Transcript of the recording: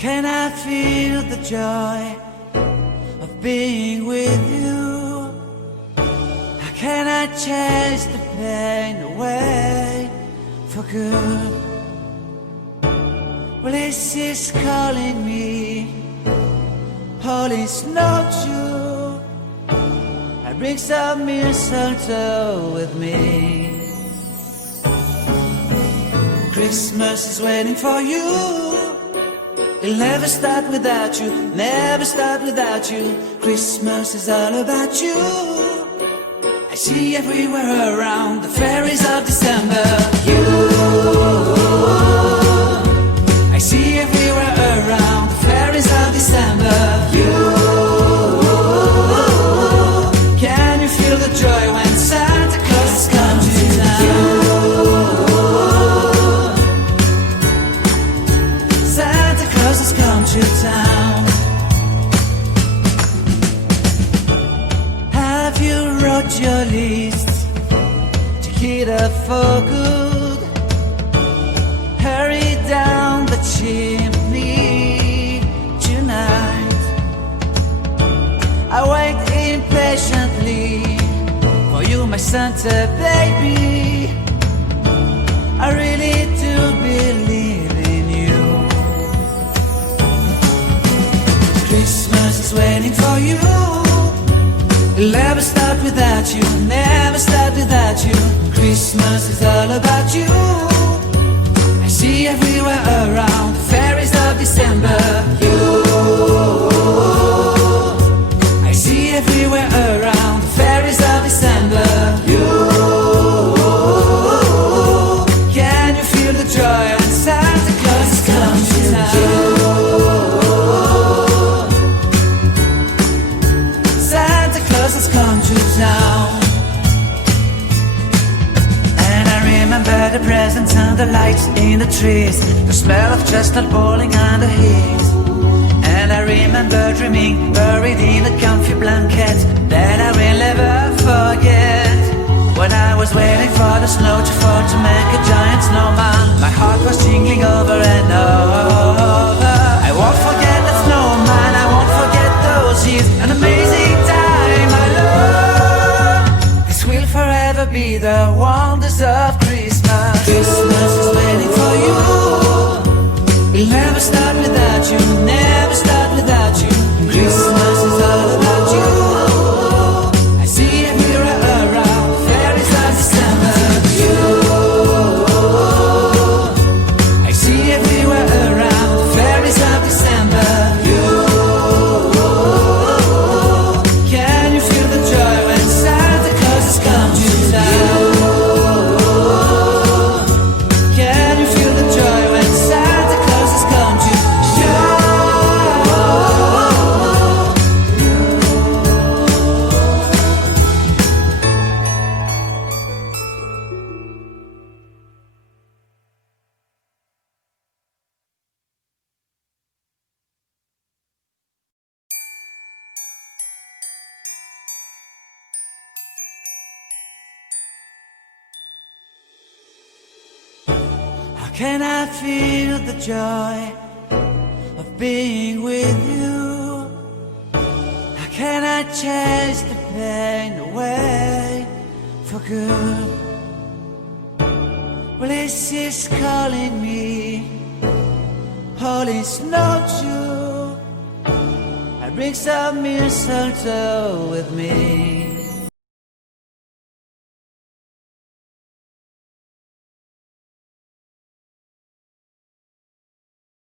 can I feel the joy of being with you? How can I chase the pain away for good? Well, this is calling me, all is not true. I bring some mistletoe with me. Christmas is waiting for you. It'll never start without you, never start without you. Christmas is all about you. I see everywhere around the fairies of December. You, I see everywhere around the fairies of December. You, can you feel the joy when Santa Claus comes to town? Santa Claus has come to town. Have you wrote your list to get up for good? Hurry down the chimney tonight. I wait impatiently for you, my Santa baby. I really do believe in you. Christmas is waiting for you. It'll never start without you, never start without you. Christmas is all about you. I see everywhere around the fairies of December. You, I see everywhere around the fairies of December. You, can you feel the joy when Santa Claus has come to town? Santa Claus has come to town. And I remember the presents and the lights in the trees, the smell of chestnut boiling on the heat. And I remember dreaming, buried in a comfy blanket that I will never forget. When I was waiting for the snow to fall to make a giant snowman, my heart was jingling over and over. I won't forget that snowman, I won't forget those years, an amazing time I love. This will forever be the wonders of Christmas. Christmas is waiting for you. We'll never start without you, never start without you. Christmas is all about you. I see everywhere around the fairies of December. You, I see everywhere around the fairies of December. You, can you feel the joy when Santa Claus has come to town? Can you feel the joy when Santa Claus has come to town? How can I feel the joy of being with you? How can I chase the pain away for good? Well, this is calling me, all is not true. I bring some mistletoe with me.